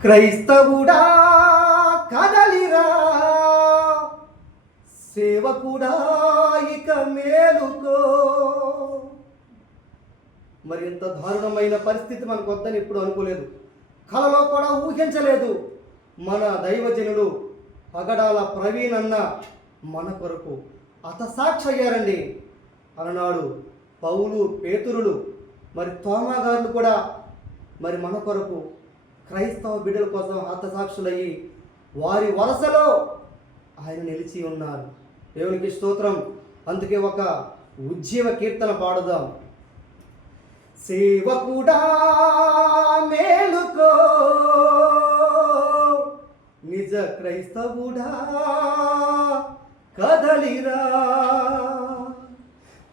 క్రైస్తవుడా కదలిరా. సేవకుడా ఇక మేలుకో. మరి ఇంత దారుణమైన పరిస్థితి మనకు వద్దని ఇప్పుడు అనుకోలేదు. కలలో కూడా ఊహించలేదు. మన దైవజనుడు పగడాల ప్రవీణ్ అన్న మన కొరకు అతసాక్షి అయ్యారండి. అలనాడు పౌలు పేతురులు మరి తోమాగారులు కూడా మరి మన కొరకు క్రైస్తవ బిడ్డల కోసం హతసాక్షులయ్యి వారి వలసలో ఆయన నిలిచి ఉన్నారు. దేవునికి స్తోత్రం. అందుకే ఒక ఉజ్జీవ కీర్తన పాడుదాం. సేవకుడా మేలుకో. నిజ క్రైస్తవుడా కదలిరా.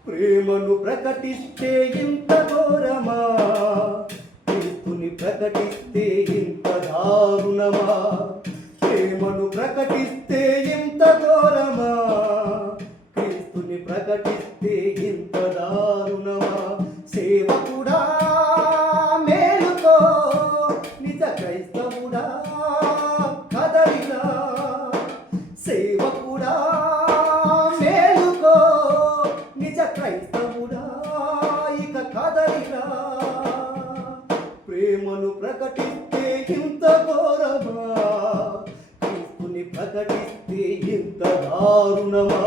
ప్రేమను ప్రకటిస్తే ఇంత ఘోరమా? క్రీస్తుని ప్రకటిస్తే ఇంత దారుణమా? ప్రేమను ప్రకటిస్తే ఇంత ఘోరమా? క్రీస్తుని ప్రకటిస్తే ఇంత దారుణమా? సేవకుడా మేలుకో నిజ క్రైస్తవుడా కదలిరా? సేవకుడా మేలుకో నిజ క్రైస్తవుడా. ప్రకటిస్తే ఇంత ఘోరమా? క్రీస్తుని ప్రకటిస్తే ఇంత దారుణమా?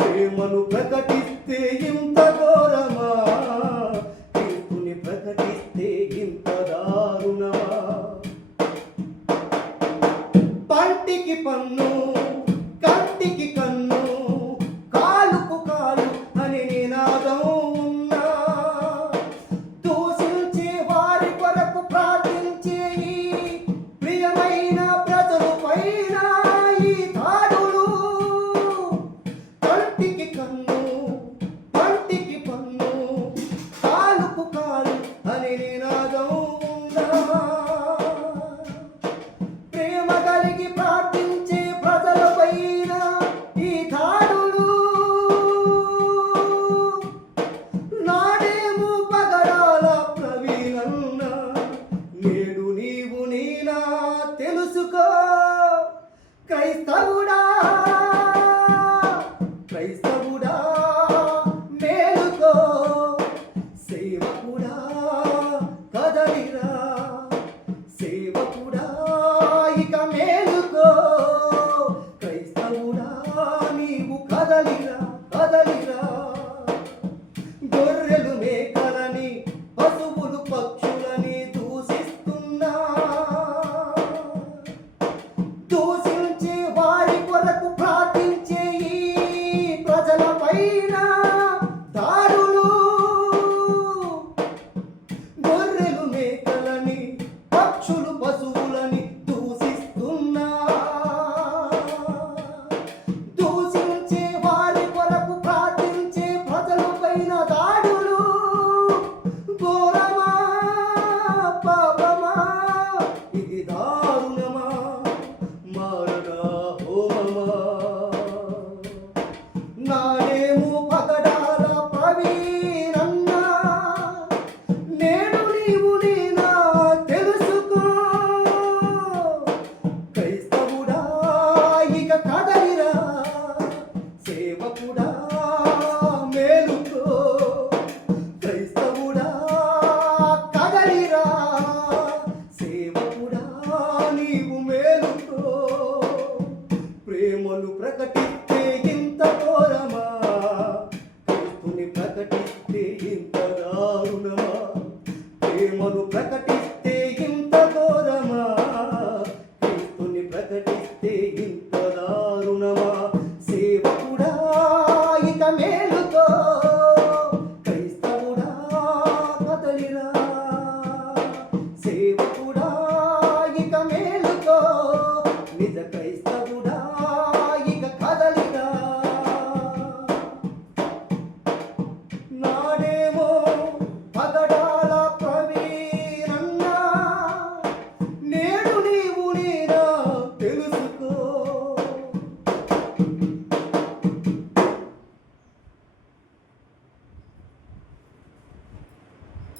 ప్రేమను ప్రకటిస్తే ఇంత ఘోర మేలుకో. క్రైస్తవుడా నీవు కదలిరా కదలిరా. గొర్రెలు మేకలని పశువులు పక్షులని దూషిస్తున్నా. దూషించే వారి కొరకు ప్రార్థించే ఈ ప్రజల పైన దారులు గొర్రెలు మేకలని పక్షులు పశువులని